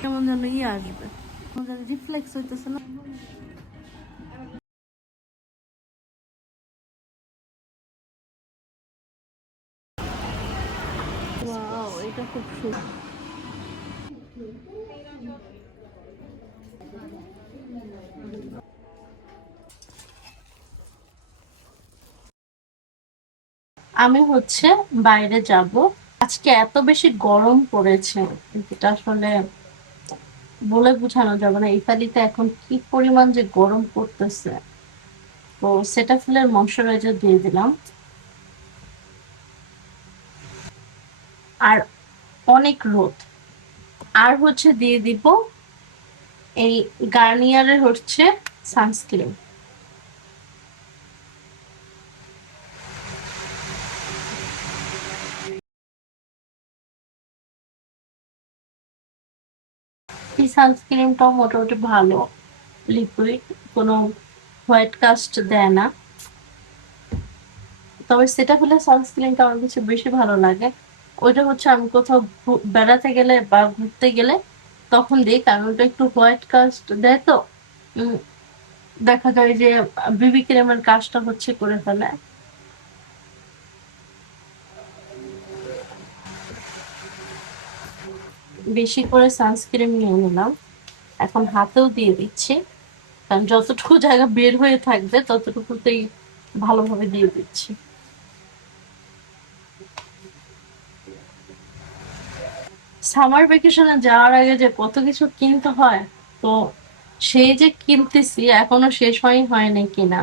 কেমন যেন আসবে, কেমন যেন রিফ্লেক্স হইতেছে না। ওয়াও, এটা খুব সুন্দর। আমি হচ্ছে বাইরে যাব। আজকে এত বেশি গরম পড়েছে, এটা আসলে বলে বোঝানো যাবে না। ইতালিতে এখন কি পরিমাণ যে গরম পড়তেছে। তো সেটাফিলের ময়শ্চারাইজার দিয়ে দিলাম, আর অনেক রোদ। আর হচ্ছে দিয়ে দিব এই গার্নিয়ারের হচ্ছে সানস্ক্রিন। এই সানস্ক্রিনটাও মোটামুটি ভালো, লিকুইড, কোনো হোয়াইট কাস্ট দেয় না। তবে সেটাফিলের সানস্ক্রিনটা আমার কাছে বেশি ভালো লাগে। ওইটা হচ্ছে আমি কোথাও বেড়াতে গেলে বা ঘুরতে গেলে তখন দিই, কারণ ওটা একটু হোয়াইট কাস্ট দেয়। তো উম, দেখা যায় যে বিবি ক্রিমের কাজটা হচ্ছে করে ফেলে। বেশি করে সানস্ক্রিন নিয়ে নিলাম, এখন হাতেও দিয়ে দিচ্ছি, কারণ যতটুকু জায়গা বের হয়ে থাকবে ততটুকুতেই ভালোভাবে দিয়ে দিচ্ছি। সামার ভ্যাকেশনে যাওয়ার আগে যে কত কিছু কিনতে হয়, তো সেই যে কিনতেছি এখনো শেষ হয়নি কিনা।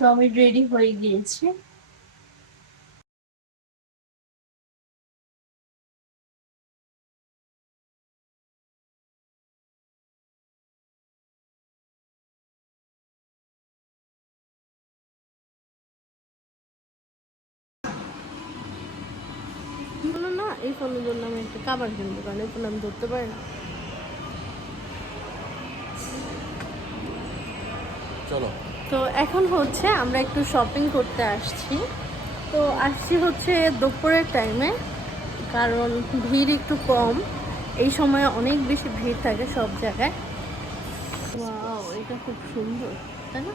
তো আমি রেডি হয়ে গিয়েছি। বললো না এই ফোনের জন্য আমি একটা কাবার কিনবো, কারণ এই ফোন আমি ধরতে পারি না। চলো, তো এখন হচ্ছে আমরা একটু শপিং করতে আসছি। তো আসছি হচ্ছে দুপুরের টাইমে, কারণ ভিড় একটু কম। এই সময় অনেক বেশি ভিড় থাকে সব জায়গায়। ওয়াও, এটা খুব সুন্দর, তাই না?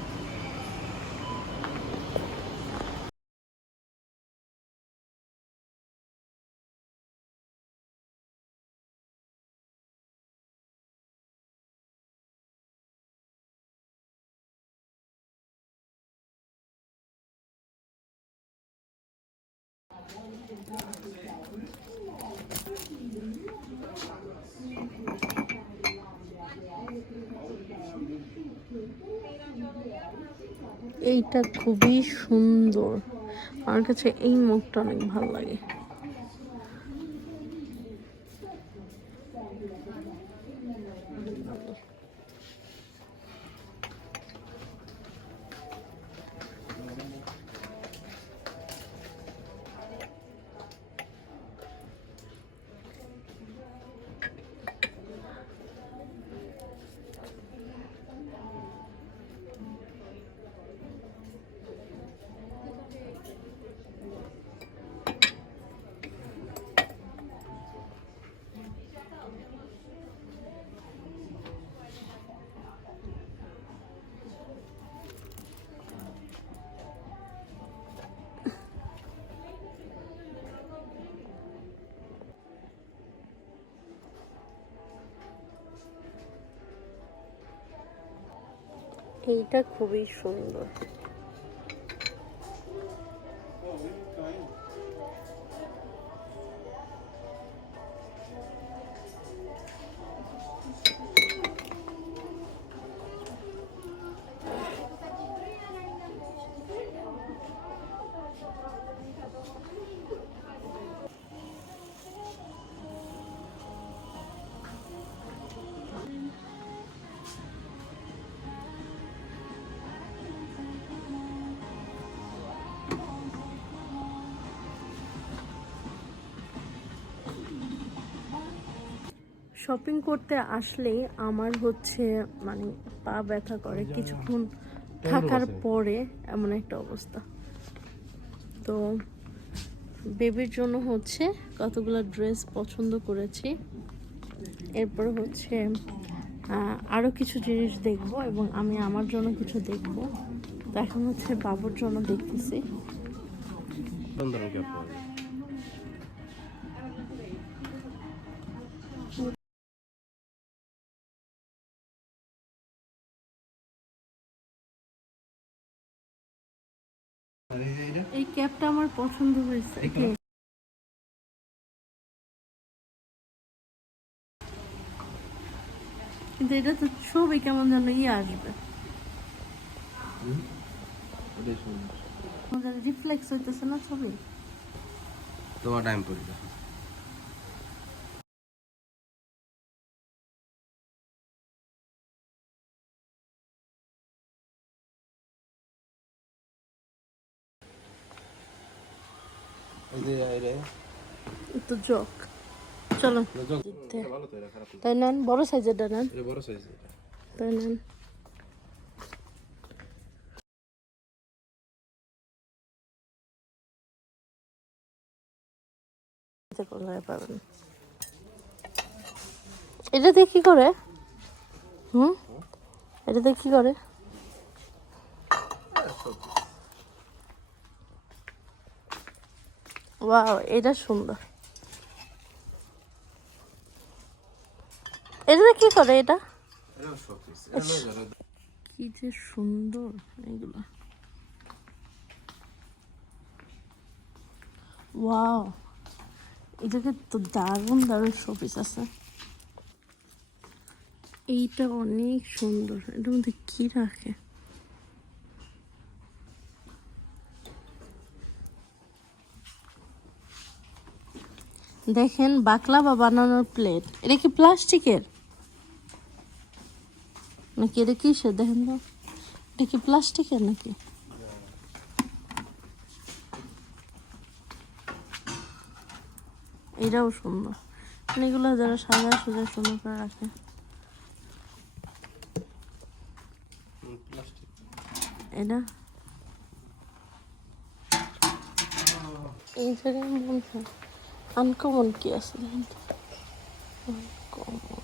এইটা খুবই সুন্দর, আমার কাছে এই মুখটা অনেক ভালো লাগে। এইটা খুবই সুন্দর। শপিং করতে আসলেই আমার হচ্ছে মানে পা ব্যথা করে কিছুক্ষণ থাকার পরে, এমন একটা অবস্থা। তো বেবির জন্য হচ্ছে কতগুলো ড্রেস পছন্দ করেছি, এরপর হচ্ছে আরও কিছু জিনিস দেখব এবং আমি আমার জন্য কিছু দেখব। তো এখন হচ্ছে বাবুর জন্য দেখতেছি। এই ক্যাপটা আমার পছন্দ হয়েছে। কিন্তু এটা তো ছবি কেমন যেন আসবে, রিফ্লেক্স হইতেছে না ছবি। তোমার টাইম পড়ি না। তো জক, চলো তাই নেন, বড় সাইজেরটা নেন, বড় সাইজ তাই নেন। পাবেন এটাতে কি করে? এটাতে কি করে? ওয়াও, এটা সুন্দর। এটাতে কি করে? এটা কি যে সুন্দর এগুলো। ওয়াও, এটাকে তো দারুণ দারুণ শোপিস আছে। এইটা অনেক সুন্দর। এটার মধ্যে কি রাখে? দেখেন, বাকলাভা বানানোর প্লেট। এটা কি প্লাস্টিকের নাকি এটা কিসের? দেখেন তো, এটা কি প্লাস্টিকের নাকি? এটাও সুন্দর। মানে এগুলো যারা সাজা সোজা সুন্দর করে রাখে। এটা এই জায়গায় মনে হয় আনকমন কি আছে দেখেন তো। Uncommon।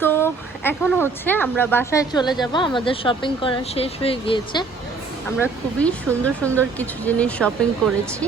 তো এখন হচ্ছে আমরা বাসায় চলে যাব। আমাদের শপিং করা শেষ হয়ে গিয়েছে। আমরা খুবই সুন্দর সুন্দর কিছু জিনিস শপিং করেছি।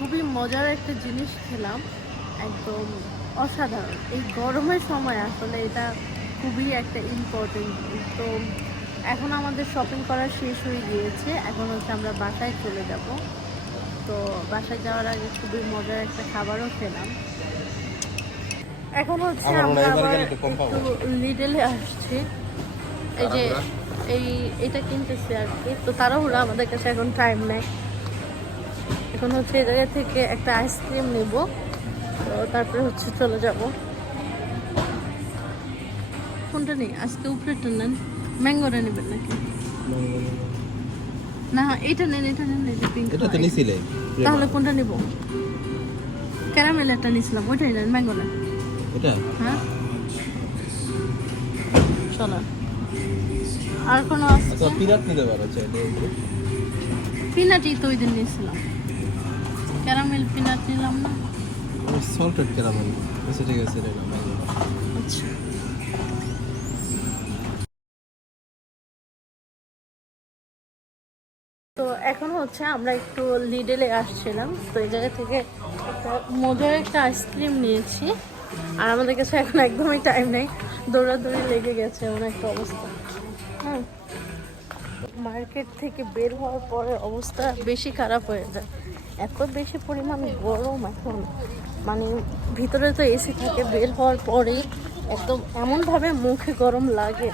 খুবই মজার একটা জিনিস খেলাম, একদম অসাধারণ। এই গরমের সময় আসলে এটা খুবই একটা ইম্পর্টেন্ট জিনিস। তো এখন আমাদের শপিং করা শেষ হয়ে গিয়েছে। এখন হচ্ছে আমরা বাসায় চলে যাব। তো বাসায় যাওয়ার আগে খুবই মজার একটা খাবারও খেলাম। এখন হচ্ছে আমরা আবার একটু লিডলে আসছি। এই যে এটা কিনতেছি আর কি। তো তাড়াহুড়া, আমাদের কাছে এখন টাইম নেই। এখন হচ্ছে এই জায়গা থেকে একটা আইসক্রিম নেব, তো তারপরে হচ্ছে চলে যাব। কোনটা নেই আজকে? উপরেরটা নেন, ম্যাঙ্গোটা নেবেন নাকি? না এটা নেন, এটা নেন, এটা পিঙ্ক। এটা তো নিছিলে তাহলে কোনটা নিব? ক্যারামেল একটা নিছিলাম, ওইটাই নেন, ম্যাঙ্গো নেন। এটা হ্যাঁ চলো। আর কোনো আছে? আচ্ছা পিনাট নিতে পারো চাইলে। পিনাটই তো ওই দিন নিয়েছিলাম, ক্যারামেল পিনাট নিলাম না। সল্টেড ক্যারামেল আচ্ছা ঠিক আছে এটা নাও। আচ্ছা তো এখন হচ্ছে আমরা একটু লিডেলে আসছিলাম, তো এই জায়গা থেকে একটা মজার একটা আইসক্রিম নিয়েছি। আর আমাদের কাছে এখন একদমই টাইম নেই, দৌড়াদৌড়ি লেগে গেছে এমন একটা অবস্থা। হ্যাঁ, মার্কেট থেকে বের হওয়ার পরে অবস্থা বেশি খারাপ হয়ে যায়, এত বেশি পরিমাণ গরম এখন। মানে ভিতরে তো এসি থাকে, বের হওয়ার পরেই একদম এমনভাবে মুখে গরম লাগে।